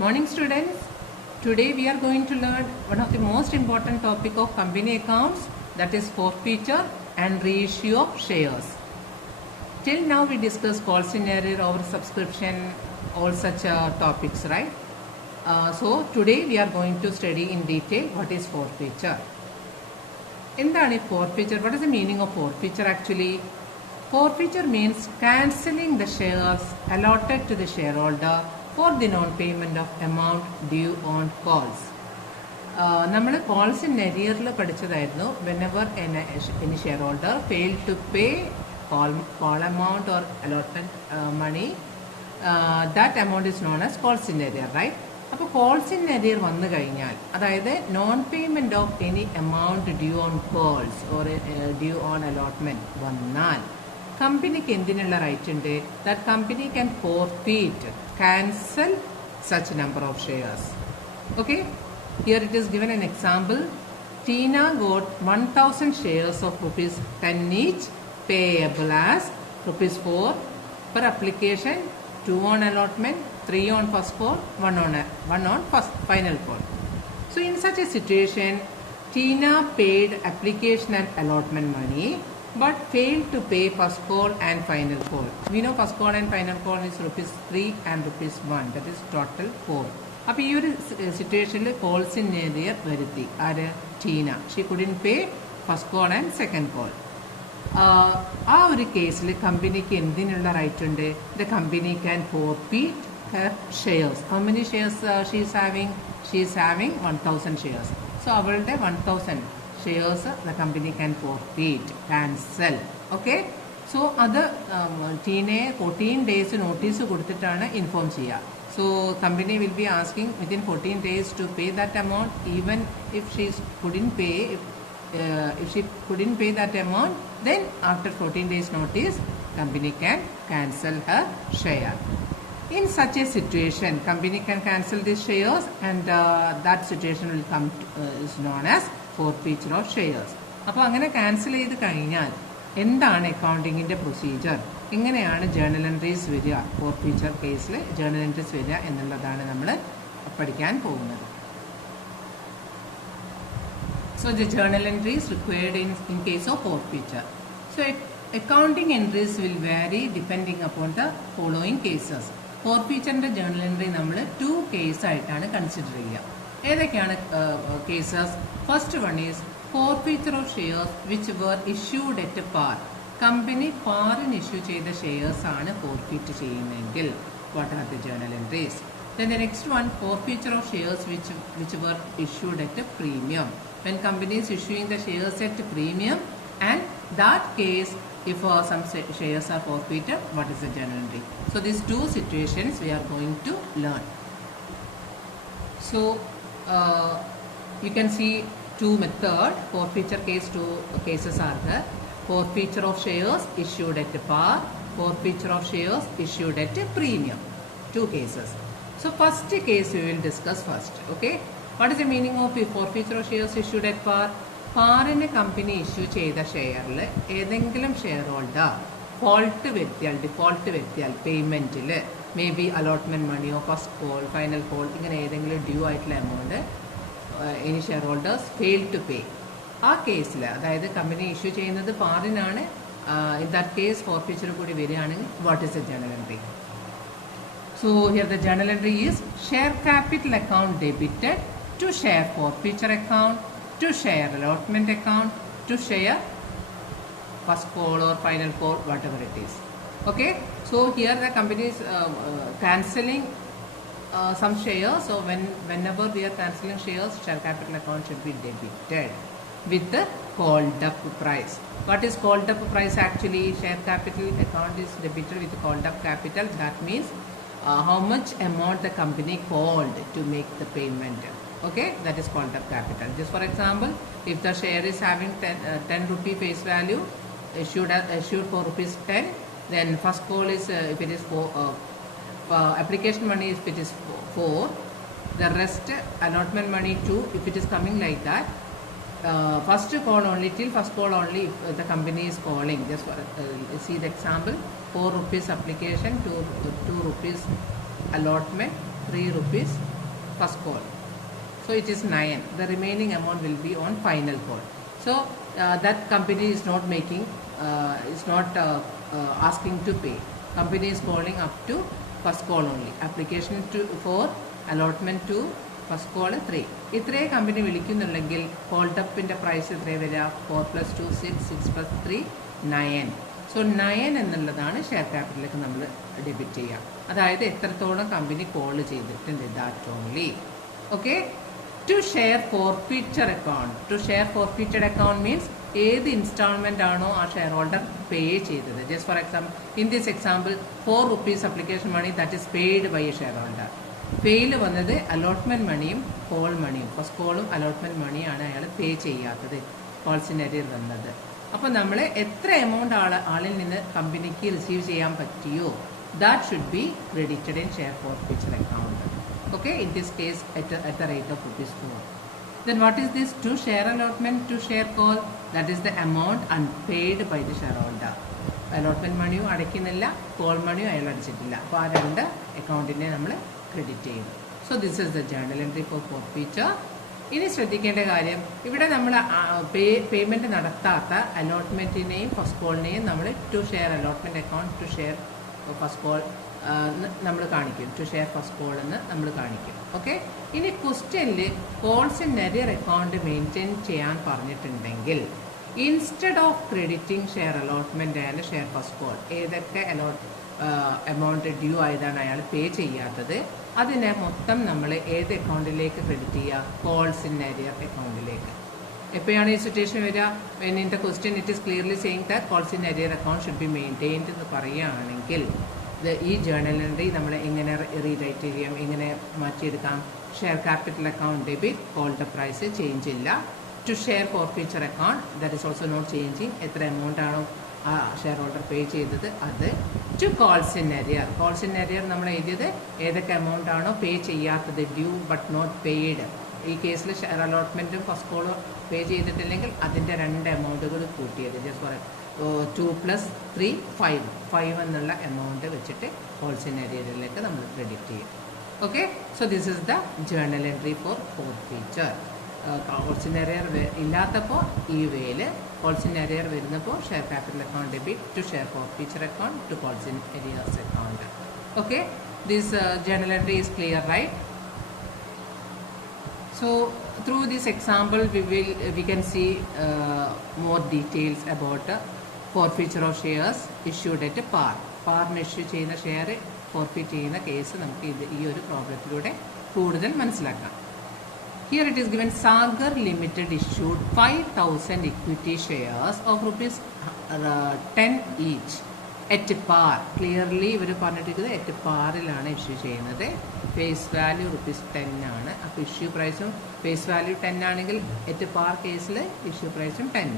Morning students. Today we are going to learn one of the most important topic of company accounts, that is forfeiture and reissue of shares. Till now we discussed call scenario, oversubscription, all such topics, right? So today we are going to study in detail what is forfeiture. എന്താണ് ഈ forfeiture? What is the meaning of forfeiture actually? Forfeiture means cancelling the shares allotted to the shareholder for the non-payment of amount due on calls. നമ്മൾ calls in എരിയറിൽ പഠിച്ചതായിരുന്നു. whenever any shareholder failed to pay call amount or allotment money, that amount is known as calls in arrear, right? അപ്പോൾ calls in arrear വന്നു കഴിഞ്ഞാൽ, അതായത് non payment of any amount due on calls or due on allotment വന്നാൽ കമ്പനിക്ക് എന്തിനുള്ള right ഉണ്ട്? That company can forfeit, cancel such number of shares. Okay, here it is given an example. Tina got 1000 shares of rupees 10 each, payable as rupees 4 per application, 2 on allotment, 3 on first call, 1 on first final call. So in such a situation, Tina paid application and allotment money but failed to pay first call and final call. We know first call and final call is rupees 3 and rupees 1, that is total 4. അപ്പോൾ ഈ ഒരു സിറ്റുവേഷനിൽ calls in arrear വരുത്തി ആര്? Tina. She couldn't pay first call and second call. ആ ഒരു കേസിൽ കമ്പനിക്ക് എന്തിനുള്ള റൈറ്റ് ഉണ്ട്? The company can forfeit her shares. How many shares she is having? She is having 1000 shares. So അവളുടെ 1000 shares the company can forfeit, cancel. Okay, so other ടീനെ 14 days notice കൊടുത്തിട്ടാണ് inform ചെയ്യുക. So company will be asking within 14 days to pay that amount, even if she couldn't pay. If she couldn't pay that amount, then after 14 days notice, company can cancel her share. In such a situation, company can cancel these shares, and that situation will come is known as forfeiture of shares. അപ്പോൾ അങ്ങനെ cancel ചെയ്ത് കഴിഞ്ഞാൽ എന്താണ് അക്കൗണ്ടിങ്ങിൻ്റെ procedure? എങ്ങനെയാണ് journal entries വരിക? Forfeiture കേസിൽ journal entries വരിക എന്നുള്ളതാണ് നമ്മൾ പഠിക്കാൻ പോകുന്നത്. So the journal entries required in case of forfeiture. So accounting entries will vary depending upon the following cases. ഫോർഫീച്ചറിൻ്റെ ജേർണൽ എൻട്രി നമ്മൾ 2 കേസ് ആയിട്ടാണ് കൺസിഡർ ചെയ്യുക. ഏതൊക്കെയാണ് cases? First one is forfeiture of shares which were issued at par. Company പാറിന് issue ചെയ്ത shares ആണ് forfeit ചെയ്യുന്നതെങ്കിൽ what are the journal entries? Then the next one, forfeiture of shares which were issued at a premium. When company is issuing the shares at a premium, and that case, if some shares are forfeited, what is the journal entry? So these 2 situations we are going to learn. So you can see 2 methods. Forfeiture case, 2 cases are there. Forfeiture of shares issued at a par, forfeiture of shares issued at a premium. 2 cases. So first case we will discuss first. Okay, what is the meaning of forfeiture of shares issued at par? പാറിന് company issue ചെയ്ത ഷെയറിൽ ഏതെങ്കിലും shareholder default വരുത്തിയാൽ പേയ്മെൻറ്റിൽ may be allotment മണിയോ first call final call ഇങ്ങനെ ഏതെങ്കിലും due ആയിട്ടുള്ള amount any shareholders fail to pay, ആ കേസിൽ, അതായത് കമ്പനി ഇഷ്യൂ ചെയ്യുന്നത് പാറിനാണ്, ഇൻ ദാറ്റ് കേസ് ഫോർഫീച്ചർ കൂടി വരികയാണെങ്കിൽ what is the journal entry? So here the journal entry is share capital account debited to share forfeiture account, to share allotment account, to share first call or final call, whatever it is. Okay, so here the company is cancelling some shares. So whenever we are cancelling shares, share capital account should be debited with the called up price. What is called up price actually? Share capital account is debited with called up capital. That means how much amount the company called to make the payment. Okay, that is called up capital. Just for example, if the share is having 10 rupee face value, issued for rupees 10, then first call is if it is for application money, if it is 4, the rest allotment money 2, if it is coming like that. First call only, till first call only, if the company is calling. Just for, see the example, 4 rupees application, 2 rupees allotment, 3 rupees first call. So it is 9. The remaining amount will be on final call. So that company is not making, asking to pay. Company is calling up to first call only. Application for allotment to first call 3. ഇത്രേ company വിളിക്കുന്നുണ്ടെങ്കിൽ ഹോൾഡപ്പിൻ്റെ price എത്രേ വരിക? 4 + 2 6, 6 + 3 9. So 9 എന്നുള്ളതാണ് share ക്യാപിറ്റലിലേക്ക് നമ്മൾ debit ചെയ്യുക. അതായത് എത്രത്തോളം കമ്പനി കോൾ ചെയ്തിട്ടുണ്ട്, that only. Okay. To share forfeiture account. To share forfeiture account means ഏത് ഇൻസ്റ്റാൾമെന്റ് ആണോ ആ ഷെയർ ഹോൾഡർ പേ ചെയ്തത്. Just for example, in this example 4 rupees application money that is paid by a share holder. Fail വന്നത് allotment മണിയും call മണിയും, first കോളും allotment മണിയാണ് അയാൾ പേ ചെയ്യാത്തത്, കോൾസിന് അരിയർ വന്നത്. അപ്പോൾ നമ്മൾ എത്ര എമൗണ്ട് ആളിൽ നിന്ന് കമ്പനിക്ക് റിസീവ് ചെയ്യാൻ പറ്റിയോ that should be credited in share forfeiture account. Okay, in this case at the rate of ₹4. Then what is this to share allotment, to share call? That is the amount unpaid by the shareholder. Allotment മണിയും അടയ്ക്കുന്നില്ല, call മണിയും അയാൾ അടിച്ചിട്ടില്ല. അപ്പോൾ ആ രണ്ട് അക്കൗണ്ടിനെ നമ്മൾ credit ചെയ്യുന്നു. So this is the journal entry for forfeiture. ഇനി ശ്രദ്ധിക്കേണ്ട കാര്യം, ഇവിടെ നമ്മൾ പേയ്മെന്റ് നടത്താത്ത അലോട്ട്മെന്റിനെയും ഫസ്റ്റ് കോളിനെയും നമ്മൾ to share allotment account, to share first call നമ്മൾ കാണിക്കും, ടു ഷെയർ ഫസ്റ്റ് കോൾ എന്ന് നമ്മൾ കാണിക്കും. ഓക്കെ. ഇനി ക്വസ്റ്റ്യനിൽ calls in arrear account maintain ചെയ്യാൻ പറഞ്ഞിട്ടുണ്ടെങ്കിൽ instead of crediting share allotment and share first call, ഏതൊക്കെ എമൗണ്ട് ഡ്യൂ ആയതാണ് അയാൾ പേ ചെയ്യാത്തത് അതിനെ മൊത്തം നമ്മൾ ഏത് അക്കൗണ്ടിലേക്ക് ക്രെഡിറ്റ് ചെയ്യുക? കോൾസ് ഇൻ അരിയർ അക്കൗണ്ടിലേക്ക്. എപ്പോഴാണ് ഈ സിറ്റുവേഷൻ വരിക? When in the question it is clearly saying that calls in arrear account should be maintained എന്ന് പറയുകയാണെങ്കിൽ ഈ ജേർണൽ എൻട്രി നമ്മൾ എങ്ങനെ റീറൈറ്റ് ചെയ്യാം, എങ്ങനെ മാറ്റിയെടുക്കാം? Share capital account debit, called price change ഇല്ല. To share forfeiture account that is also not changing, എത്ര എമൗണ്ട് ആണോ ആ ഷെയർ ഹോൾഡർ പേ ചെയ്തത് അത്. To calls in arrear, calls in arrear നമ്മൾ എഴുതിയത് ഏതൊക്കെ എമൗണ്ട് ആണോ പേ ചെയ്യാത്തത്, ഡ്യൂ ബട്ട് നോട്ട് പെയ്ഡ്. ഈ കേസിൽ ഷെയർ അലോട്ട്മെന്റും ഫസ്റ്റ് കോളും പേ ചെയ്തിട്ടില്ലെങ്കിൽ അതിൻ്റെ രണ്ട് എമൗണ്ടുകൾ കൂട്ടിയത്. ജസ്റ്റ് ഫോർ 2 + 3 5 എന്നുള്ള എമൗണ്ട് വെച്ചിട്ട് കോൾസ് ഇൻ അരിയറിലേക്ക് നമ്മൾ ക്രെഡിറ്റ് ചെയ്യും. Okay. So this is the journal entry for forfeiture. Calls in arrear ഇല്ലാത്തപ്പോൾ ഈ വേയിൽ, കോൾസ് ഇൻ അരിയർ വരുന്നപ്പോൾ share capital account debit, to share forfeiture account, to calls in arrears account. Okay. This journal entry is clear, right? So through this example we can see more details about forfeiture of shares issued at par. പാറിന് ഇഷ്യൂ ചെയ്യുന്ന share forfeit ചെയ്യുന്ന case നമുക്ക് ഈ ഒരു പ്രോബ്ലത്തിലൂടെ കൂടുതൽ മനസ്സിലാക്കാം. Here it is given Sagar Limited issued 5,000 equity shares of ₹10 each at par. Clearly ഇവർ പറഞ്ഞിരിക്കുന്നത് at പാറിലാണ് ഇഷ്യൂ ചെയ്യുന്നത്. ഫേസ് വാല്യൂ ₹10 ആണ്. അപ്പോൾ ഇഷ്യൂ പ്രൈസും ഫേസ് വാല്യൂ 10 ആണെങ്കിൽ at par കേസിൽ ഇഷ്യൂ പ്രൈസും 10.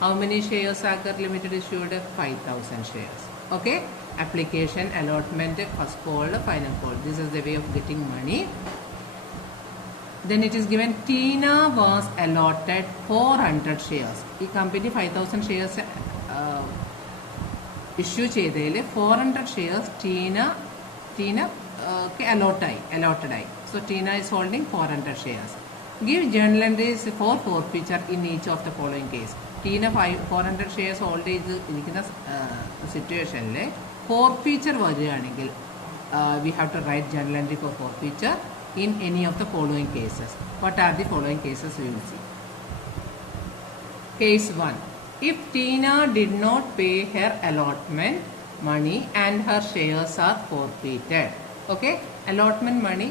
How many shares Sagar Limited issued? 5,000 shares. Okay. Application, allotment, first call, final call. This is the way of getting money. Then it is given Tina was allotted 400 shares. ഈ company 5,000 shares issue ചെയ്തതിൽ 400 shares Tina allotted ആയി. So Tina is holding 400 shares. Give journal entries for forfeiture in each of the following case. ടീന 400 shares hold ചെയ്ത് ഇരിക്കുന്ന സിറ്റുവേഷനിൽ forfeiture വരികയാണെങ്കിൽ we have to write journal entry for forfeiture in any of the following cases. What are the following cases we will see? Case 1. If Tina did not pay her allotment money and her shares are forfeited. Okay? Allotment money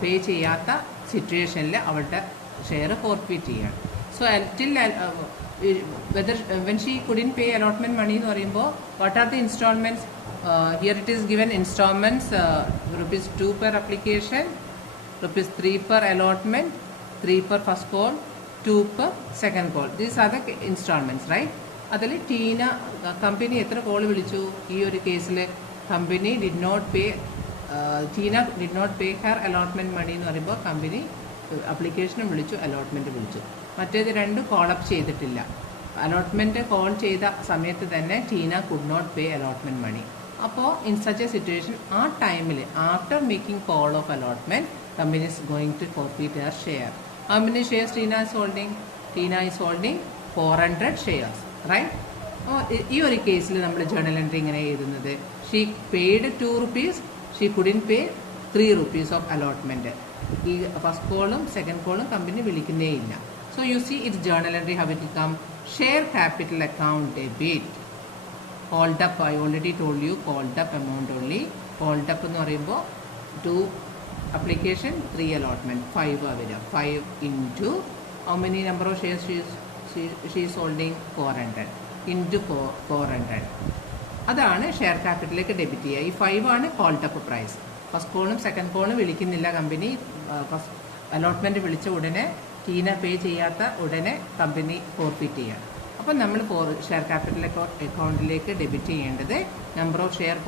pay ചെയ്യാത്ത സിറ്റുവേഷനിൽ അവളുടെ share forfeit ചെയ്യണം. So till when she couldn't pay allotment money എന്ന് പറയുമ്പോൾ what are the installments? Here it is given installments ₹2 per application, ₹3 per allotment, 3 per first call, 2 per second call. These are the installments, right? അതിൽ Tina company എത്ര call വിളിച്ചു? ഈ ഒരു കേസിൽ company Tina did not pay her allotment money എന്ന് പറയുമ്പോൾ company അപ്ലിക്കേഷനും വിളിച്ചു, അലോട്ട്മെന്റ് വിളിച്ചു. മറ്റേത് രണ്ടും കോൾ അപ്പ് ചെയ്തിട്ടില്ല. അലോട്ട്മെന്റ് കോൾ ചെയ്ത സമയത്ത് തന്നെ Tina could not pay allotment money. അപ്പോൾ ഇൻ സച്ച് എ സിറ്റുവേഷൻ ആ ടൈമിൽ after making call of allotment company is going to forfeit her share. How many shares Tina is holding? Tina is holding 400 shares, right? ഈ ഒരു കേസിൽ നമ്മൾ journal entry ഇങ്ങനെ എഴുതുന്നത്, she paid 2 rupees, she couldn't pay 3 rupees of allotment. ഈ first കോളും second കോളും company വിളിക്കുന്നേ ഇല്ല. So you see it's journal entry how it come. Share capital account debit. Called up, I already told you, called up amount only. Called up എന്ന് പറയുമ്പോൾ 2 application 3 allotment 5 വരിക. 5 into how many number of shares she is holding? 400 into 400. അതാണ് share ക്യാപിറ്റലിലേക്ക് debit ചെയ്യുക. ഈ 5 ആണ് called up price. First കോളും second കോളും വിളിക്കുന്നില്ല കമ്പനി. ഫസ്റ്റ് അലോട്ട്മെന്റ് വിളിച്ച ഉടനെ ടീന പേ ചെയ്യാത്ത ഉടനെ കമ്പനി ഫോർഫിറ്റ് ചെയ്യുക. അപ്പം നമ്മൾ ഷെയർ ക്യാപിറ്റൽ അക്കൗണ്ടിലേക്ക് ഡെബിറ്റ് ചെയ്യേണ്ടത് number of share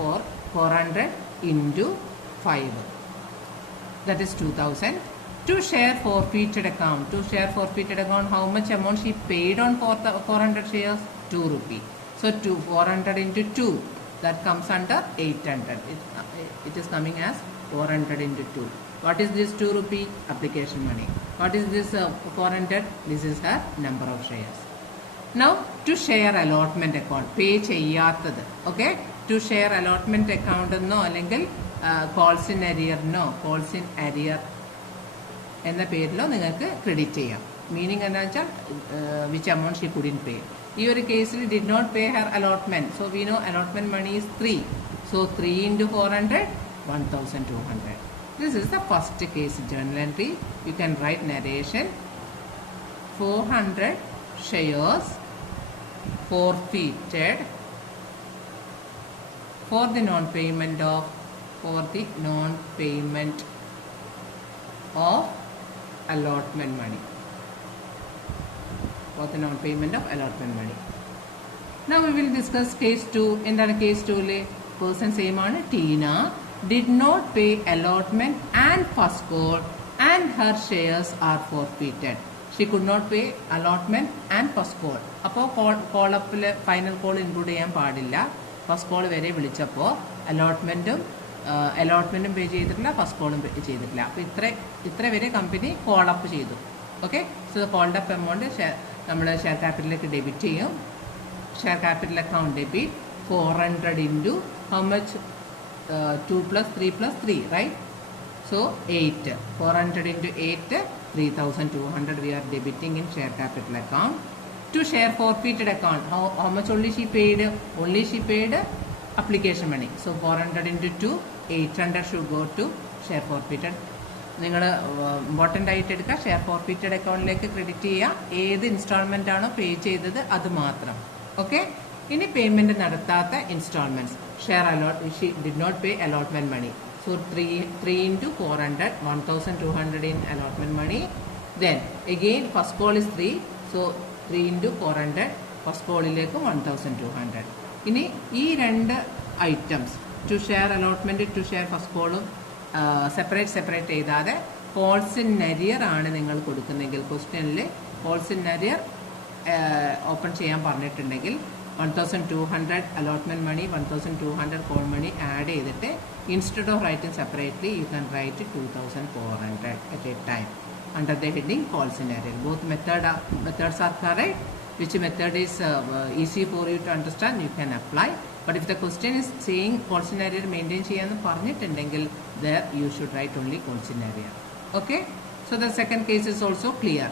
400 into 5. That is 2000. To share forfeited account. To share forfeited account, how much amount she paid on 400 shares? 2 rupees. So 400 into 2, that comes under 800. It is coming as 400 into 2. What is this 2 rupee? Application money. What is this 400? This is her number of shares. Now to share allotment account. Pay cheyyathathu. Okay? To share allotment account എന്നോ അല്ലെങ്കിൽ calls in അരിയറിനോ calls in arrear എന്ന പേരിലോ നിങ്ങൾക്ക് credit ചെയ്യാം. Meaning എന്താ വെച്ചാൽ which amount she couldn't pay. ഈ ഒരു കേസിൽ did not pay her allotment. So we know allotment money is 3. സോ 3 into 400, 1200. This is the first case journal entry. You can write narration. 400 shares forfeited for the non-payment of allotment money. For the non-payment of allotment money. Now we will discuss case 2. എന്താണ് case 2 person same ആണ്. Tina did not pay allotment and first call and her shares are forfeited. She could not pay allotment and first call. അപ്പോൾ call അപ്പിൽ final call include ചെയ്യാൻ പാടില്ല. First call വരെ വിളിച്ചപ്പോൾ അലോട്ട്മെന്റും പേ ചെയ്തിട്ടില്ല, first കോളും പേ ചെയ്തിട്ടില്ല. അപ്പോൾ ഇത്ര വരെ കമ്പനി കോൾ അപ്പ് ചെയ്തു. Okay, so called up amount നമ്മൾ ഷെയർ ക്യാപിറ്റലിലേക്ക് ഡെബിറ്റ് ചെയ്യും. Share capital account debit 400 into how much? 2 plus 3 plus 3, right? So 8. 400 into 8, 3200 we are debiting in share capital account. To share forfeited account, how much only she paid? Only she paid application money. So 400 into 2, 800 should go to share forfeited. നിങ്ങൾ important ആയിട്ട് എടുക്കുക. Share ഫോർഫിറ്റഡ് അക്കൗണ്ടിലേക്ക് credit ചെയ്യുക. ഏത് instalment ആണോ പേ ചെയ്തത് അത് മാത്രം. ഓക്കെ, ഇനി പേയ്മെൻറ്റ് നടത്താത്ത instalments. Share she did not pay allotment money. So 3 into 400, 1200 in allotment money. Then again first call is 3. So 3 into 400 first കോളിലേക്ക് 1200. ഇനി ഈ രണ്ട് items to share allotment to share first കോളും സെപ്പറേറ്റ് ചെയ്താതെ കോൾസ് ഇൻ അരിയർ ആണ് നിങ്ങൾ കൊടുക്കുന്നെങ്കിൽ, ക്വസ്റ്റ്യനിൽ calls in arrear open ചെയ്യാൻ പറഞ്ഞിട്ടുണ്ടെങ്കിൽ 1200 allotment money, 1200 call money add ചെയ്തിട്ട് instead of writing separately you can write 2400 at a time under the heading calls in arrear. Both methods are correct. Which method is easy for you to understand, you can apply. But if the question is saying calls in arrear maintain cheyannu parnittundenkil, there you should write only calls in arrear. Okay, so the second case is also clear.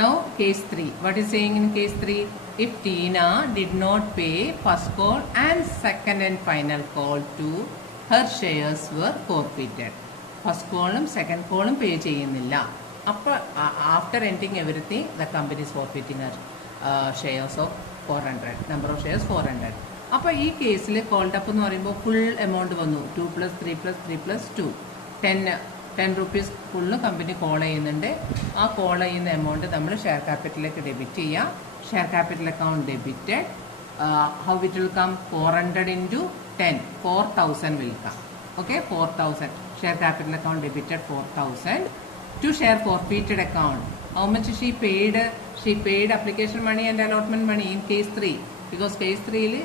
Now case 3, what is saying in case 3? If Tina did not pay first call and second and final call to her shares were forfeited. First കോളും second കോളും pay ചെയ്യുന്നില്ല. അപ്പോൾ after ending everything the company is forfeiting shares of 400, number of shares 400. അപ്പോൾ ഈ കേസിൽ called up എന്ന് പറയുമ്പോൾ full amount വന്നു. 2 + 3 + 3 + 2, 10 rupees ഫുള്ള് കമ്പനി കോൾ ചെയ്യുന്നുണ്ട്. ആ കോൾ ചെയ്യുന്ന എമൗണ്ട് നമ്മൾ ഷെയർ ക്യാപിറ്റലിലേക്ക് ഡെബിറ്റ് ചെയ്യാം. Share capital account debited. How it will come? 400 into 10, 4000 will come. Okay, 4000. Share capital account debited 4000. To share forfeited account, how much she paid? She paid application money and allotment money in case 3. Because case 3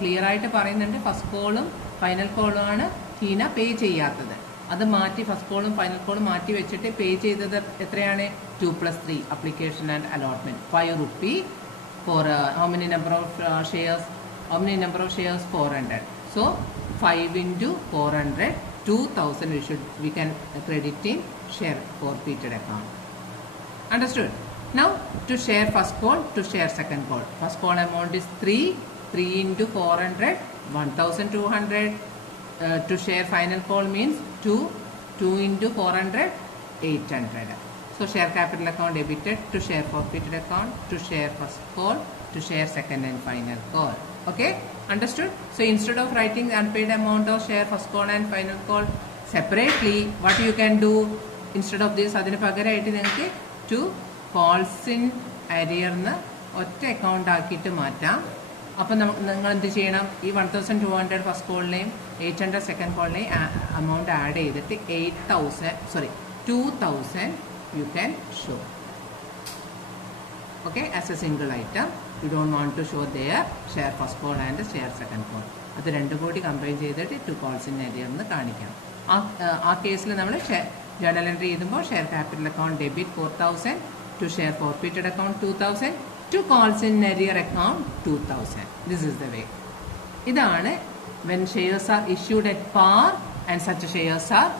clear ആയിട്ട് പറയുന്നുണ്ട് first കോളും final കോളും ആണ് ടീന പേ ചെയ്യാത്തത്. അത് മാറ്റി first കോളും final കോളും മാറ്റി വെച്ചിട്ട് പേ ചെയ്തത് എത്രയാണ്? 2+3 application and allotment 5 rupee for how many number of shares? How many number of shares? 400. So 5 into 400, 2000 we can credit in share forfeited account. Understood? Now to share first call, to share second call. First call amount is 3 into 400, 1200. To share final call means 2 into 400, 800. So share capital account debited, to share forfeited account, to share first call, to share second and final call. Okay, understood? So instead of writing unpaid amount of share first call and final call separately, what you can do instead of this, അതിന് പകരമായിട്ട് നിങ്ങൾക്ക് to calls in arrear എന്ന് ഒറ്റ account ആക്കിയിട്ട് മാറ്റാം. അപ്പം നിങ്ങൾ എന്ത് ചെയ്യണം? ഈ 1200 ഫസ്റ്റ് കോളിനെയും 800 സെക്കൻഡ് കോളിനെയും amount ആഡ് ചെയ്തിട്ട് 2000 you can show. Okay, as a single item. You don't want to show there share first call and share second call. അത് രണ്ടും കൂടി കമ്പൈൻ ചെയ്തിട്ട് 2 calls in arrear എന്ന് കാണിക്കണം. ആ കേസിൽ നമ്മൾ ജേർണൽ എൻട്രി ചെയ്യുമ്പോൾ share capital account debit 4000, to share forfeited account 2000, to calls in arrear account 2000. This is the way. ഇതാണ് when shares are issued at par and such shares are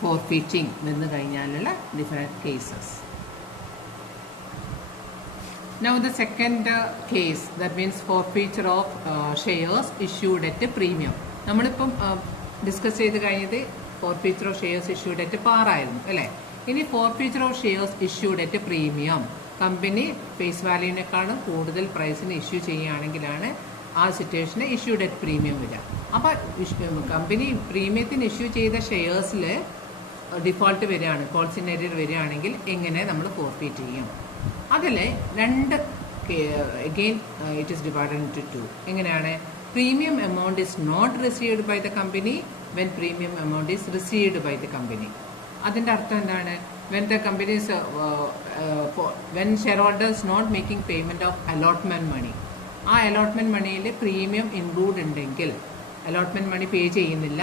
forfeiting എന്ന് കഴിഞ്ഞാലുള്ള different cases. Now the second case, that means forfeiture of shares issued at premium. നമ്മളിപ്പം discuss ചെയ്ത് കഴിഞ്ഞത് forfeiture of shares issued at par ആയിരുന്നു അല്ലേ? ഇനി forfeiture of shares issued at premium. Company face വാല്യൂവിനേക്കാളും കൂടുതൽ പ്രൈസിന് ഇഷ്യൂ ചെയ്യുകയാണെങ്കിലാണ് ആ സിറ്റുവേഷന് ഇഷ്യൂഡ് അറ്റ് പ്രീമിയം വരിക. അപ്പോൾ കമ്പനി പ്രീമിയത്തിന് ഇഷ്യൂ ചെയ്ത ഷെയർസിൽ ഡിഫോൾട്ട് വരികയാണ്, കോൾസ് ഇൻ അരിയർ വരികയാണെങ്കിൽ എങ്ങനെ നമ്മൾ ഫോർഫീറ്റ് ചെയ്യും? അതിൽ രണ്ട് again it is divided into 2. എങ്ങനെയാണ്? Premium amount is not received by the company when premium amount is received by the company. അതിൻ്റെ അർത്ഥം എന്താണ്? when the company is when shareholders not making payment of allotment money, ആ allotment മണിയിൽ premium include ഉണ്ടെങ്കിൽ, allotment മണി പേ ചെയ്യുന്നില്ല,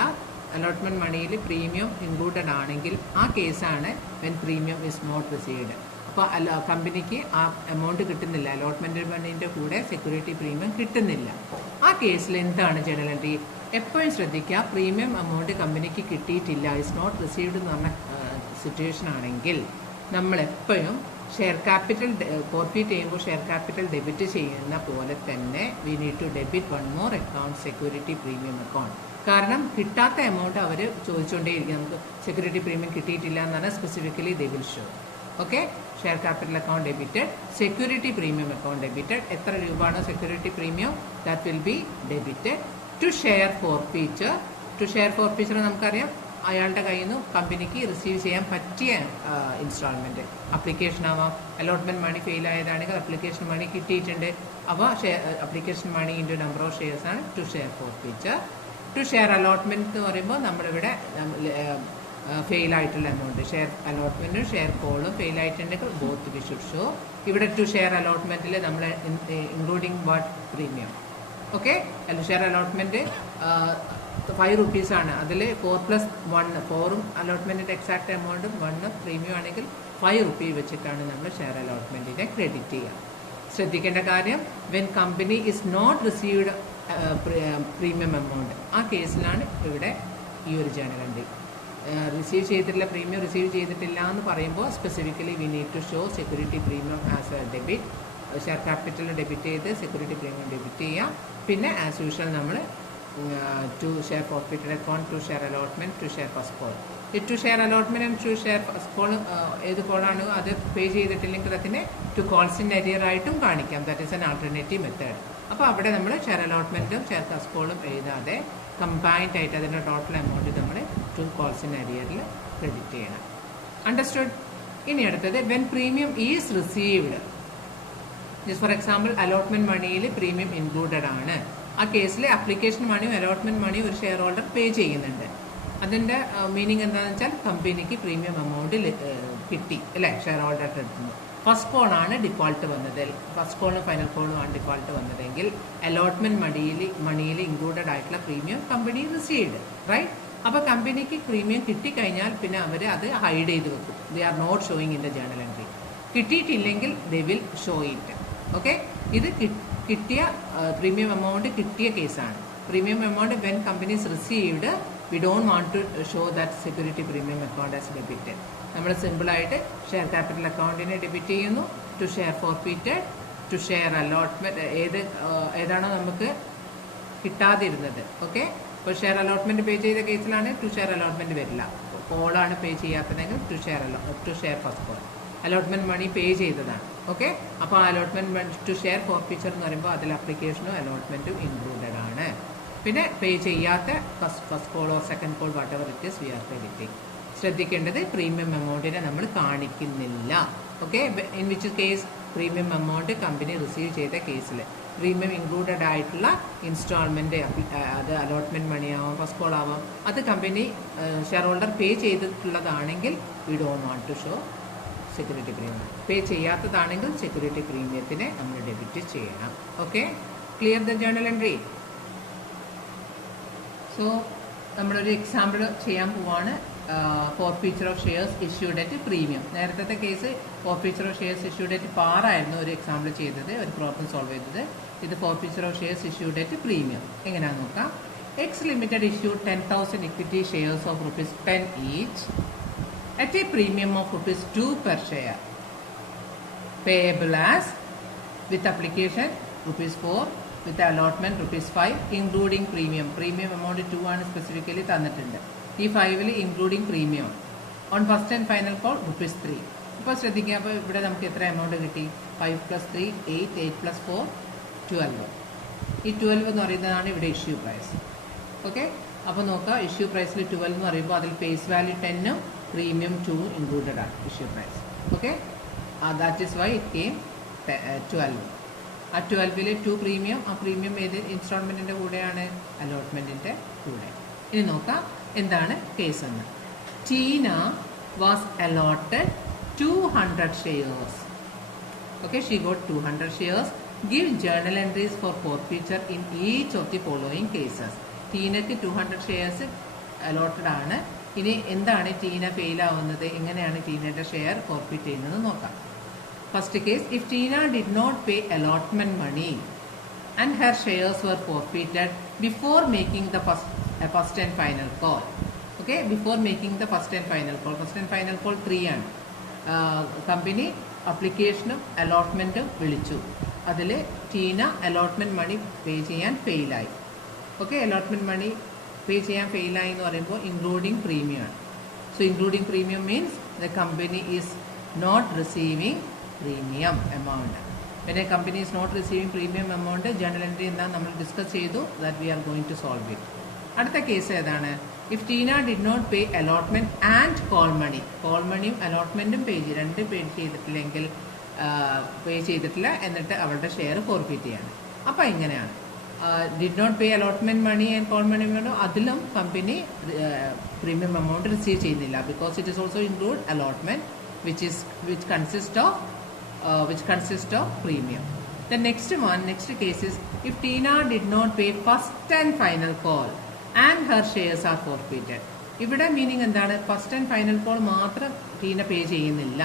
allotment മണിയിൽ premium included ആണെങ്കിൽ ആ കേസാണ് when premium is not received. അപ്പോൾ കമ്പനിക്ക് ആ എമൗണ്ട് കിട്ടുന്നില്ല, അലോട്ട്മെന്റ് മണീൻ്റെ കൂടെ സെക്യൂരിറ്റി പ്രീമിയം കിട്ടുന്നില്ല. ആ കേസിൽ എന്താണ് ജേർണൽ എൻട്രി? എപ്പോഴും ശ്രദ്ധിക്കുക, പ്രീമിയം എമൗണ്ട് കമ്പനിക്ക് കിട്ടിയിട്ടില്ല, ഇസ് നോട്ട് റിസീവ്ഡ് എന്ന് പറഞ്ഞ സിറ്റുവേഷൻ ആണെങ്കിൽ നമ്മളെപ്പോഴും ഷെയർ ക്യാപിറ്റൽ ഫോർഫീറ്റ് ചെയ്യുമ്പോൾ ഷെയർ ക്യാപിറ്റൽ ഡെബിറ്റ് ചെയ്യുന്ന പോലെ തന്നെ we need to debit one more account, security premium account. കാരണം കിട്ടാത്ത എമൗണ്ട് അവർ ചോദിച്ചുകൊണ്ടേയിരിക്കും, നമുക്ക് സെക്യൂരിറ്റി പ്രീമിയം കിട്ടിയിട്ടില്ല എന്ന് പറഞ്ഞാൽ specifically they will show. Okay, share capital account debited, security premium account debited. എത്ര രൂപയാണോ security premium that will be debited. To share forfeiture, to share forfeiture നമുക്കറിയാം അയാളുടെ കയ്യിൽ നിന്ന് കമ്പനിക്ക് റിസീവ് ചെയ്യാൻ പറ്റിയ ഇൻസ്റ്റാൾമെൻറ്റ്, അപ്ലിക്കേഷൻ ആവാം, അലോട്ട്മെൻറ്റ് മണി ഫെയിൽ ആയതാണെങ്കിൽ അപ്ലിക്കേഷൻ മണി കിട്ടിയിട്ടുണ്ട്, അപ്പോൾ application money into number of shares ആണ് to share forfeiture. To share allotment എന്ന് പറയുമ്പോൾ നമ്മളിവിടെ ഫെയിൽ ആയിട്ടുള്ള എമൗണ്ട്, ഷെയർ അലോട്ട്മെൻറ്റും ഷെയർ കോളും ഫെയിൽ ആയിട്ടുണ്ടെങ്കിൽ ബോത്ത് വി ഷുഡ് ഷോ. ഇവിടെ ടു ഷെയർ അലോട്ട്മെൻറ്റിൽ നമ്മൾ including what premium. Okay, share allotment 5 rupees ആണ്, അതിൽ 4+1, 4ഉം അലോട്ട്മെൻറ്റിൻ്റെ എക്സാക്ട് എമൗണ്ടും 1 പ്രീമിയം ആണെങ്കിൽ 5 rupee വെച്ചിട്ടാണ് നമ്മൾ ഷെയർ അലോട്ട്മെൻറ്റിനെ ക്രെഡിറ്റ് ചെയ്യുക. ശ്രദ്ധിക്കേണ്ട കാര്യം, when company is not received premium amount, ആ കേസിലാണ് ഇവിടെ ഈ ഒരു ജേർണൽ എൻട്രി. റിസീവ് ചെയ്തിട്ടില്ല, പ്രീമിയം റിസീവ് ചെയ്തിട്ടില്ല എന്ന് പറയുമ്പോൾ specifically we need to show security premium as a debit. Share capital debit ചെയ്ത് സെക്യൂരിറ്റി പ്രീമിയം ഡെബിറ്റ് ചെയ്യുക. പിന്നെ ആസ് യൂഷ്വൽ നമ്മൾ to share forfeited account, to share allotment, to share first call. ഈ to share allotment and to share first call ഏത് കോളാണോ അത് പേ ചെയ്തിട്ടില്ലെങ്കിൽ അതിനെ ടു കോൾസ് ഇൻ അരിയർ ആയിട്ടും കാണിക്കാം. That is N alternative method. അപ്പോൾ അവിടെ നമ്മൾ ഷെയർ അലോട്ട്മെൻറ്റും ഷെയർ ഫസ്റ്റ് കോളും എഴുതാതെ കമ്പൈൻഡ് ആയിട്ട് അതിൻ്റെ ടോട്ടൽ എമൗണ്ട് നമ്മൾ ടു കോൾസ് ഇൻ അരിയറിൽ ക്രെഡിറ്റ് ചെയ്യണം. അണ്ടർസ്റ്റുഡ്? ഇനി അടുത്തത് when premium is received. Just for example allotment മണിയിൽ പ്രീമിയം ഇൻക്ലൂഡഡ് ആണ്, ആ കേസിൽ അപ്ലിക്കേഷൻ മണിയും അലോട്ട്മെൻറ്റ് മണിയും ഒരു ഷെയർ ഹോൾഡർ പേ ചെയ്യുന്നുണ്ട്. അതിൻ്റെ മീനിങ് എന്താണെന്ന് വെച്ചാൽ കമ്പനിക്ക് പ്രീമിയം എമൗണ്ട് കിട്ടി അല്ലേ, ഷെയർ ഹോൾഡറുടെ അടുത്ത് നിന്ന്. ഫസ്റ്റ് കോളാണ് ഡിഫോൾട്ട് വന്നത്, ഫസ്റ്റ് കോളും ഫൈനൽ കോളും ആണ് ഡിഫോൾട്ട് വന്നതെങ്കിൽ അലോട്ട്മെൻറ്റ് മണിയിൽ ഇൻക്ലൂഡഡ് ആയിട്ടുള്ള പ്രീമിയം കമ്പനി റിസീവ്ഡ്, റൈറ്റ്? അപ്പോൾ കമ്പനിക്ക് പ്രീമിയം കിട്ടിക്കഴിഞ്ഞാൽ പിന്നെ അവർ അത് ഹൈഡ് ചെയ്ത് വെക്കും. They are not showing in the journal entry. കിട്ടിയിട്ടില്ലെങ്കിൽ they will show it. Okay, ഇത് കിട്ടിയ പ്രീമിയം എമൗണ്ട് കിട്ടിയ കേസാണ്. Premium amount when companies received we don't want to show that security premium account as debited. നമ്മൾ സിമ്പിളായിട്ട് share capital അക്കൗണ്ടിനെ debit ചെയ്യുന്നു. To share forfeited, to share allotment, ഏതാണോ നമുക്ക് കിട്ടാതിരുന്നത്. ഓക്കെ, ഇപ്പോൾ ഷെയർ അലോട്ട്മെന്റ് പേ ചെയ്ത കേസിലാണ് ടു ഷെയർ അലോട്ട്മെന്റ് വരില്ല. കോളാണ് pay ചെയ്യാത്തതെങ്കിൽ to share first call allotment money pay ചെയ്തതാണ്. ഓക്കെ, അപ്പോൾ അലോട്ട്മെന്റ് ടു ഷെയർ ഫോർഫീച്ചർ എന്ന് പറയുമ്പോൾ അതിൽ അപ്ലിക്കേഷനും അലോട്ട്മെന്റും ഇൻക്ലൂഡഡ് ആണ്. പിന്നെ പേ ചെയ്യാത്ത first call or second call whatever it is we are crediting. ശ്രദ്ധിക്കേണ്ടത് പ്രീമിയം എമൗണ്ടിനെ നമ്മൾ കാണിക്കുന്നില്ല. Okay, in which case premium amount company receive ചെയ്ത കേസിൽ പ്രീമിയം ഇൻക്ലൂഡഡ് ആയിട്ടുള്ള ഇൻസ്റ്റാൾമെന്റ്, അത് അലോട്ട്മെന്റ് മണി ആവാം, ഫസ്റ്റ് കോൾ ആവാം, അത് കമ്പനി ഷെയർ ഹോൾഡർ പേ ചെയ്തിട്ടുള്ളതാണെങ്കിൽ we don't want to show security premium. Pay ചെയ്യാത്തതാണെങ്കിൽ സെക്യൂരിറ്റി പ്രീമിയത്തിനെ നമ്മൾ ഡെബിറ്റ് ചെയ്യണം. Okay, clear the journal entry. So നമ്മളൊരു എക്സാമ്പിൾ ചെയ്യാൻ പോവാണ്. Forfeiture of shares issued at premium. നേരത്തെ case forfeiture of shares issued at par ആയിരുന്നു ഒരു എക്സാമ്പിൾ ചെയ്തത്, ഒരു പ്രോബ്ലം സോൾവ് ചെയ്തത്. ഇത് forfeiture of shares issued at premium. എങ്ങനെയാണെന്ന് നോക്കാം. X limited issued 10,000 equity shares of ₹10 each at a premium of ₹2 per share, payable as with application ₹4, with allotment ₹5, including premium. Premium amount 2 ആണ് specifically തന്നിട്ടുണ്ട്. ഈ 5ൽ including premium. On first and final call ₹3. ഇപ്പോൾ ശ്രദ്ധിക്കുക, അപ്പോൾ ഇവിടെ നമുക്ക് എത്ര എമൗണ്ട് കിട്ടി? 5 + 3 8, 8 + 4 12. ഈ 12 എന്ന് പറയുന്നതാണ് ഇവിടെ ഇഷ്യൂ പ്രൈസ്. ഓക്കെ, അപ്പോൾ നോക്കുക, ഇഷ്യൂ പ്രൈസിൽ 12 എന്ന് പറയുമ്പോൾ അതിൽ ഫേസ് വാല്യൂ 10ഉം പ്രീമിയം 2 ഇൻക്ലൂഡഡ് ആണ് issue price. Okay, that is why it came 12. ആ 12ൽ 2 പ്രീമിയം, ആ പ്രീമിയം ഏത് ഇൻസ്റ്റാൾമെന്റിന്റെ കൂടെയാണ്? അലോട്ട്മെന്റിന്റെ കൂടെ. ഇനി നോക്കാം എന്താണ് കേസ് എന്ന്. Tina was allotted 200 shares. Okay, she got 200 shares. Give journal entries for forfeiture in each of the following cases. ടീനക്ക് 200 ഷെയർസ് അലോട്ടഡ് ആണ്. ഇനി എന്താണ് ടീന ഫെയിൽ ആവുന്നത്, എങ്ങനെയാണ് ടീനയുടെ ഷെയർ ഫോർഫീറ്റ് ചെയ്യുന്നത് നോക്കാം. First case, if Tina did not pay allotment money and her shares were forfeited before making the first and final call. Okay, before making the first and final call. First and final call 3 ആണ്. Company അപ്ലിക്കേഷനും അലോട്ട്മെന്റും വിളിച്ചു. അതിൽ Tina allotment money പേ ചെയ്യാൻ ഫെയിലായി. Okay, allotment money പേ ചെയ്യാൻ ഫെയിലായി എന്ന് പറയുമ്പോൾ including premium ആണ്. So including premium means the company is not receiving premium amount. പിന്നെ company is not receiving premium amount journal entry എന്താ നമ്മൾ ഡിസ്കസ് ചെയ്തു. That we are going to solve it. അടുത്ത കേസ് ഏതാണ്? If Tina did not pay allotment and call money. Call മണിയും അലോട്ട്മെന്റും പേ ചെയ്തിട്ടില്ലെങ്കിൽ പേ ചെയ്തിട്ടില്ല, എന്നിട്ട് അവളുടെ ഷെയർ ഫോർഫീറ്റ് ചെയ്യാണ്. അപ്പം എങ്ങനെയാണ്? Did not pay allotment money and call money വേണോ, അതിലും കമ്പനി പ്രീമിയം എമൗണ്ട് റിസീവ് ചെയ്യുന്നില്ല. Because it is also include allotment which consists of premium. The next case is if Tina did not pay first and final call and her shares are forfeited. ഇവിടെ meaning എന്താണ്? First and final call മാത്രം Tina pay ചെയ്യുന്നില്ല,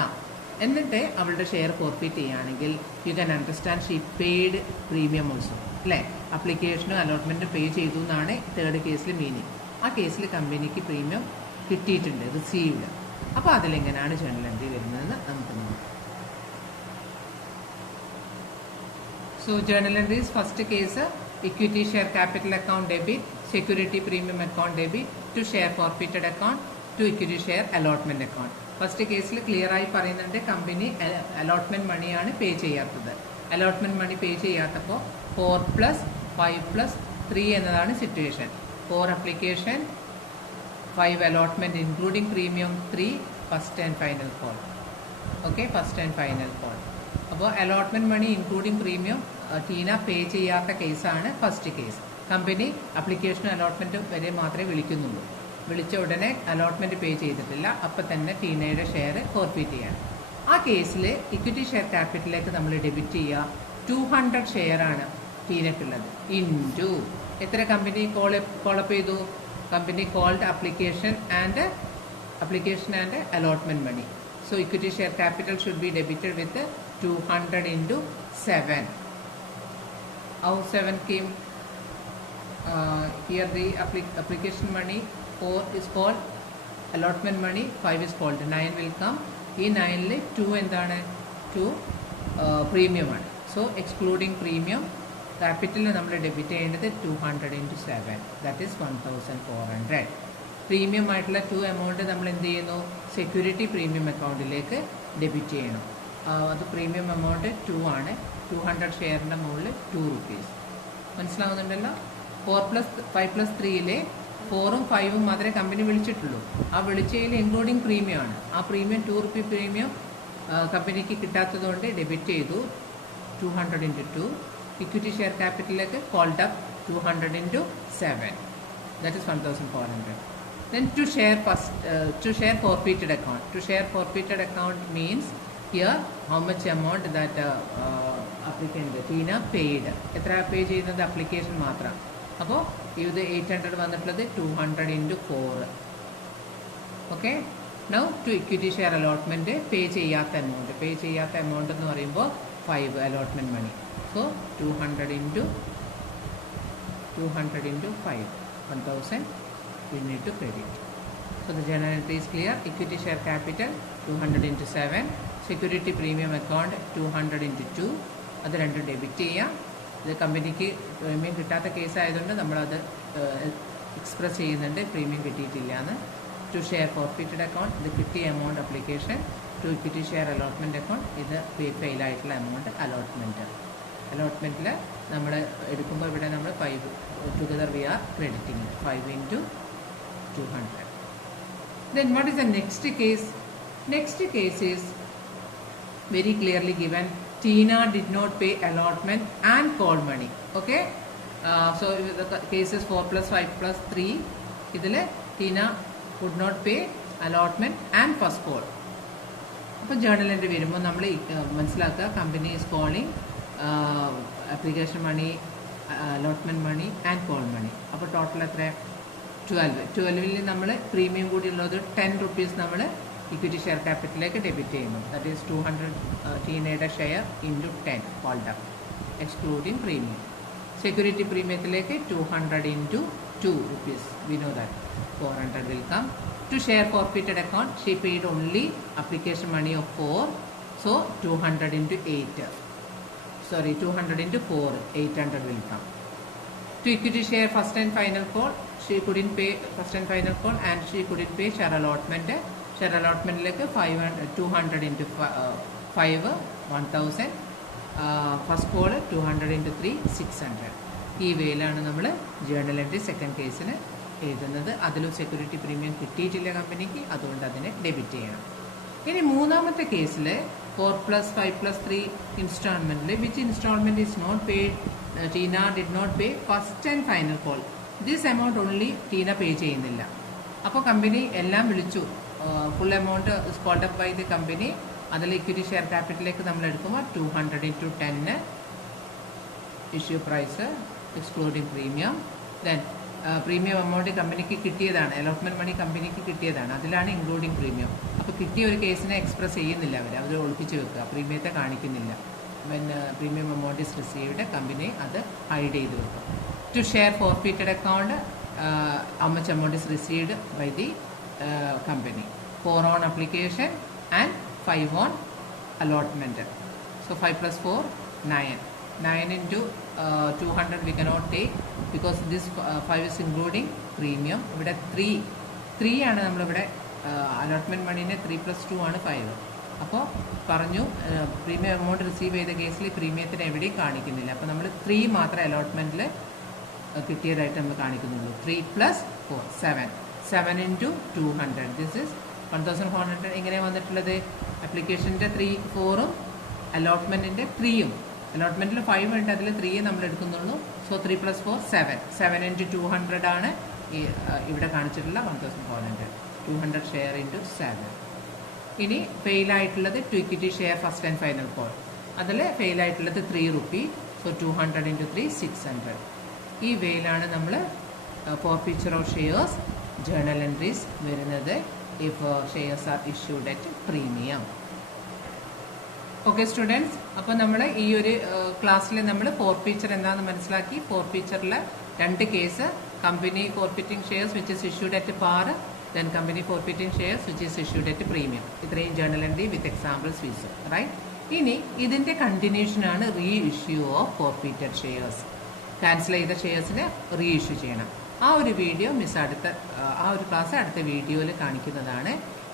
എന്നിട്ട് അവളുടെ share forfeit ചെയ്യുകയാണെങ്കിൽ you can understand she paid premium also, അല്ലേ? അപ്ലിക്കേഷനും അലോട്ട്മെന്റും പേ ചെയ്തു എന്നാണ് തേർഡ് കേസിൽ മീനിങ്. ആ കേസിൽ കമ്പനിക്ക് പ്രീമിയം കിട്ടിയിട്ടുണ്ട്, റിസീവ്ഡ്. അപ്പോൾ അതിലെങ്ങനെയാണ് ജേർണൽ എൻട്രി വരുന്നതെന്ന് നമുക്ക് നോക്കാം. So journal entries first case equity share capital account debit, security premium account debit, to share forfeited account, to equity share allotment account. First കേസിൽ ക്ലിയർ ആയി പറയുന്നുണ്ട് കമ്പനി അലോട്ട്മെന്റ് മണിയാണ് പേ ചെയ്യാത്തത്. അലോട്ട്മെന്റ് മണി പേ ചെയ്യാത്തപ്പോൾ 4 + 5 + 3 എന്നതാണ് situation. 4 application, 5 allotment including premium, 3 first and final call. Okay, first and final call. അപ്പോൾ allotment money including premium Tina pay ചെയ്യാത്ത കേസാണ് first case. Company അപ്ലിക്കേഷനും അലോട്ട്മെന്റും വരെ മാത്രമേ വിളിക്കുന്നുള്ളൂ. വിളിച്ച ഉടനെ അലോട്ട്മെന്റ് പേ ചെയ്തിട്ടില്ല, അപ്പം തന്നെ ടീനയുടെ ഷെയർ ഫോർഫീറ്റ് ചെയ്യണം. ആ കേസിൽ ഇക്വിറ്റി ഷെയർ ക്യാപിറ്റലിലേക്ക് നമ്മൾ ഡെബിറ്റ് ചെയ്യുക. 200 ഷെയർ ആണ് ടീനക്കുള്ളത്. ഇൻറ്റു എത്ര കമ്പനി കോളപ്പ് ചെയ്തു? company called application and allotment money. So equity share capital should be debited with 200 into 7. How 7 came? Here the application money 4 is called allotment money, 5 is called 9 will come. ഈ 9ൽ 2 എന്താണ്? 2 premium ആണ്. So excluding premium capital നമ്മൾ debit ചെയ്യേണ്ടത് 200 into 7, that is 1400. Premium ആയിട്ടുള്ള 2 amount നമ്മൾ എന്ത് ചെയ്യുന്നു? Security premium അക്കൗണ്ടിലേക്ക് ഡെബിറ്റ് ചെയ്യണം. അത് പ്രീമിയം എമൗണ്ട് 2 ആണ്. 200 ഷെയറിൻ്റെ മുകളിൽ 2 rupees. മനസ്സിലാവുന്നുണ്ടല്ലോ? 5+3 4ഉം 5ഉം മാത്രമേ കമ്പനി വിളിച്ചിട്ടുള്ളൂ. ആ വിളിച്ചതിൽ ഇൻക്ലൂഡിങ് പ്രീമിയം ആണ്. ആ പ്രീമിയം 2 rupee പ്രീമിയം കമ്പനിക്ക് കിട്ടാത്തതുകൊണ്ട് ഡെബിറ്റ് ചെയ്തു 200 into 2. ഇക്വിറ്റി ഷെയർ ക്യാപിറ്റലിലേക്ക് called up 200 into 7, that is 1400. Then to share forfeited account. To share forfeited account means here how much amount that applicant Tina paid. എത്ര പേ ചെയ്യുന്നത്? Application മാത്രം. അപ്പോൾ ഇത് 800 വന്നിട്ടുള്ളത് 200 into 4. Okay. Now to equity share allotment pay ചെയ്യാത്ത amount എന്ന് പറയുമ്പോൾ 5 allotment money. So 200 into 5, 1000 we need to credit. So the journal entry is clear. Equity share capital 200 into 7, security premium account 200 into 2. അത് രണ്ടും debit ചെയ്യാം. ഇത് കമ്പനിക്ക് premium കിട്ടാത്ത case ആയതുകൊണ്ട് നമ്മളത് എക്സ്പ്രസ് ചെയ്യുന്നുണ്ട് പ്രീമിയം കിട്ടിയിട്ടില്ല എന്ന്. ടു ഷെയർ ഫോർഫിറ്റഡ് അക്കൗണ്ട് ഇത് കിട്ടിയ amount application. To equity share allotment account ഇത് ഫെയിലായിട്ടുള്ള എമൗണ്ട് അലോട്ട്മെൻറ്റിൽ നമ്മൾ എടുക്കുമ്പോൾ ഇവിടെ നമ്മൾ 5 together we are crediting 5 into 200. Then what is the next case? Next case is very clearly given. Tina did not pay allotment and call money. Okay. So the case is 4+5+3. ഇതിൽ Tina could not pay allotment and first call. അപ്പോൾ journal entry വരുമ്പോൾ നമ്മൾ മനസ്സിലാക്കുക company is calling application money, allotment money and call money. അപ്പോൾ total എത്ര? 12. നമ്മൾ premium കൂടി ഉള്ളത് 10 rupees നമ്മൾ ഇക്വിറ്റി ഷെയർ ക്യാപിറ്റലിലേക്ക് ഡെബിറ്റ് ചെയ്യുന്നു. ദാറ്റ് ഈസ് 200 ടീനയുടെ share into 10 called up excluding premium. Security പ്രീമിയത്തിലേക്ക് 200 into 2 rupees. We know that 400 will come. To share forfeited account, she paid only application money of 4. So 200 into 8. Sorry, 200 into 4, 800 will come. To equity share first and final call, she couldn't pay first and final call and she couldn't pay share allotment. Share allotment like 200 into 5, 1000. First call 200 into 3, 600. ഈ വേയിലാണ് നമ്മൾ journal entry second കേസിന് എഴുതുന്നത്. അതിലും security premium കിട്ടിയിട്ടില്ല കമ്പനിക്ക്, അതുകൊണ്ട് അതിനെ debit ചെയ്യണം. ഇനി മൂന്നാമത്തെ കേസിൽ 4+5+3 ഇൻസ്റ്റാൾമെൻറ്റിൽ which instalment is not paid, Tina did not pay first and final call. This amount only Tina pay ചെയ്യുന്നില്ല. അപ്പോൾ കമ്പനി എല്ലാം വിളിച്ചു, full amount called up by the company. അതിൽ ഇക്വിറ്റി ഷെയർ ക്യാപിറ്റലിലേക്ക് നമ്മൾ എടുക്കുമ്പോൾ 200 into 10 issue price excluding premium. Then premium amount കമ്പനിക്ക് കിട്ടിയതാണ്, അലോട്ട്മെൻറ്റ് മണി കമ്പനിക്ക് കിട്ടിയതാണ്, അതിലാണ് ഇൻക്ലൂഡിങ് പ്രീമിയം. അപ്പോൾ കിട്ടിയ ഒരു കേസിനെ എക്സ്പ്രസ് ചെയ്യുന്നില്ല അവർ ഒളിപ്പിച്ച് വെക്കുക, പ്രീമിയത്തെ കാണിക്കുന്നില്ല. Premium amount is received, company അത് ഹൈഡ് ചെയ്ത് വെക്കും. To share forfeited account how much amount is received by the company. 4 on application and 5 on allotment. So 5 plus 4, 9. 9 into 200 we cannot take because this 5 is including premium. ഇവിടെ 3 ആണ് നമ്മളിവിടെ allotment മണീനെ 3+2 ആണ് 5. അപ്പോൾ പറഞ്ഞു premium amount receive ചെയ്ത കേസിൽ പ്രീമിയത്തിന് എവിടെയും കാണിക്കുന്നില്ല. അപ്പോൾ നമ്മൾ 3 മാത്രമേ അലോട്ട്മെൻറ്റിൽ കിട്ടിയതായിട്ട് നമ്മൾ കാണിക്കുന്നുള്ളൂ. 3 + 4, 7 into 200. This is 1400. എങ്ങനെയാണ് വന്നിട്ടുള്ളത്? അപ്ലിക്കേഷൻ്റെ 3, 4ഉം അലോട്ട്മെൻറ്റിൻ്റെ 3ഉം. അലോട്ട്മെൻറ്റിൽ 5 ഉണ്ട്, അതിൽ 3 നമ്മൾ എടുക്കുന്നുള്ളൂ. സോ 3 + 4, 7 into 200 ആണ് ഇവിടെ കാണിച്ചിട്ടുള്ള 1400. 200 ഷെയർ ഇൻറ്റു 7. ഇനി ഫെയിലായിട്ടുള്ളത് to equity share first and final call. അതിൽ ഫെയിലായിട്ടുള്ളത് 3 rupee. So 200 into 3, 600. ഈ വേയിലാണ് നമ്മൾ forfeiture of shares, journal entries വരുന്നത് if shares are issued at premium. Okay students, അപ്പോൾ നമ്മൾ ഈ ഒരു ക്ലാസ്സിൽ നമ്മൾ ഫോർഫീച്ചർ എന്താണെന്ന് മനസ്സിലാക്കി. ഫോർഫീച്ചറിലെ 2 case, company forfeiting shares which is issued at par, then company forfeiting shares which is issued at premium. ഇത്രയും journal entry with examples fees, right. ഇനി ഇതിൻ്റെ കണ്ടിന്യൂഷനാണ് reissue of forfeited shares. Cancel ചെയ്ത ഷെയർസിനെ re issue ചെയ്യണം. ആ ഒരു video ആ ഒരു ക്ലാസ് അടുത്ത വീഡിയോയിൽ കാണിക്കുന്നതാണ്.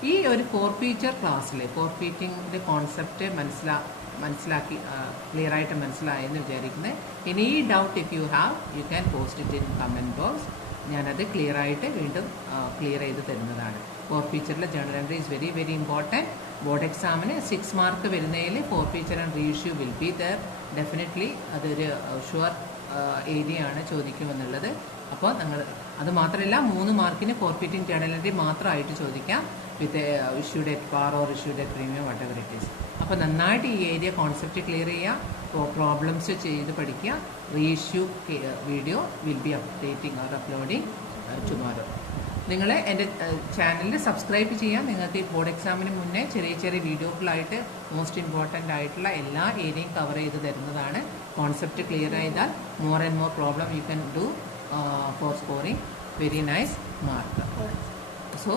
ഈ ഒരു ഫോർഫീച്ചർ ക്ലാസ്സിൽ ഫോർഫീറ്റിംഗിൻ്റെ കോൺസെപ്റ്റ് മനസ്സിലാക്കി ക്ലിയർ ആയിട്ട് മനസ്സിലായെന്ന് വിചാരിക്കുന്നത്. ഇനി ഈ doubt if you have you can post it in comment box. ഞാനത് ക്ലിയർ ആയിട്ട് വീണ്ടും ക്ലിയർ ചെയ്ത് തരുന്നതാണ്. ഫോർഫീച്ചറിലെ journal entry is very very important. Board എക്സാമിന് 6 മാർക്ക് വരുന്നതിൽ forfeiture and reissue will be there. Definitely അതൊരു ഷുവർ ഏരിയ ആണ് ചോദിക്കുമെന്നുള്ളത്. അപ്പോൾ നിങ്ങൾ അത് മാത്രമല്ല 3 മാർക്കിന് ഫോർഫിറ്റിംഗ് ജേർണൽ എൻട്രി മാത്രമായിട്ട് ചോദിക്കാം with issued at par or issued at premium whatever it is. അപ്പോൾ നന്നായിട്ട് ഈ ഏരിയ കോൺസെപ്റ്റ് ക്ലിയർ ചെയ്യുക, പ്രോബ്ലംസ് ചെയ്ത് പഠിക്കുക. Reissue video will be updating or uploading tomorrow. നിങ്ങൾ എൻ്റെ ചാനലിൽ സബ്സ്ക്രൈബ് ചെയ്യാം. നിങ്ങൾക്ക് ഈ ബോർഡ് എക്സാമിന് മുന്നേ ചെറിയ ചെറിയ വീഡിയോകളായിട്ട് മോസ്റ്റ് ഇമ്പോർട്ടൻ്റ് ആയിട്ടുള്ള എല്ലാ ഏരിയയും കവർ ചെയ്ത് തരുന്നതാണ്. കോൺസെപ്റ്റ് ക്ലിയർ ചെയ്താൽ more and more problem you can do for scoring very nice mark. So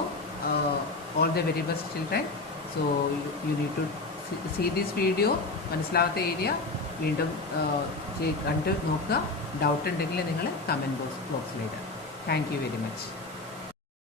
all the very best children. So you need to see this video. മനസ്സിലാവാത്ത ഏരിയ വീണ്ടും കണ്ട് നോക്കുക. ഡൗട്ട് ഉണ്ടെങ്കിൽ നിങ്ങൾ കമൻറ്റ് ബോക്സിൽ ഇടുക. Thank you very much.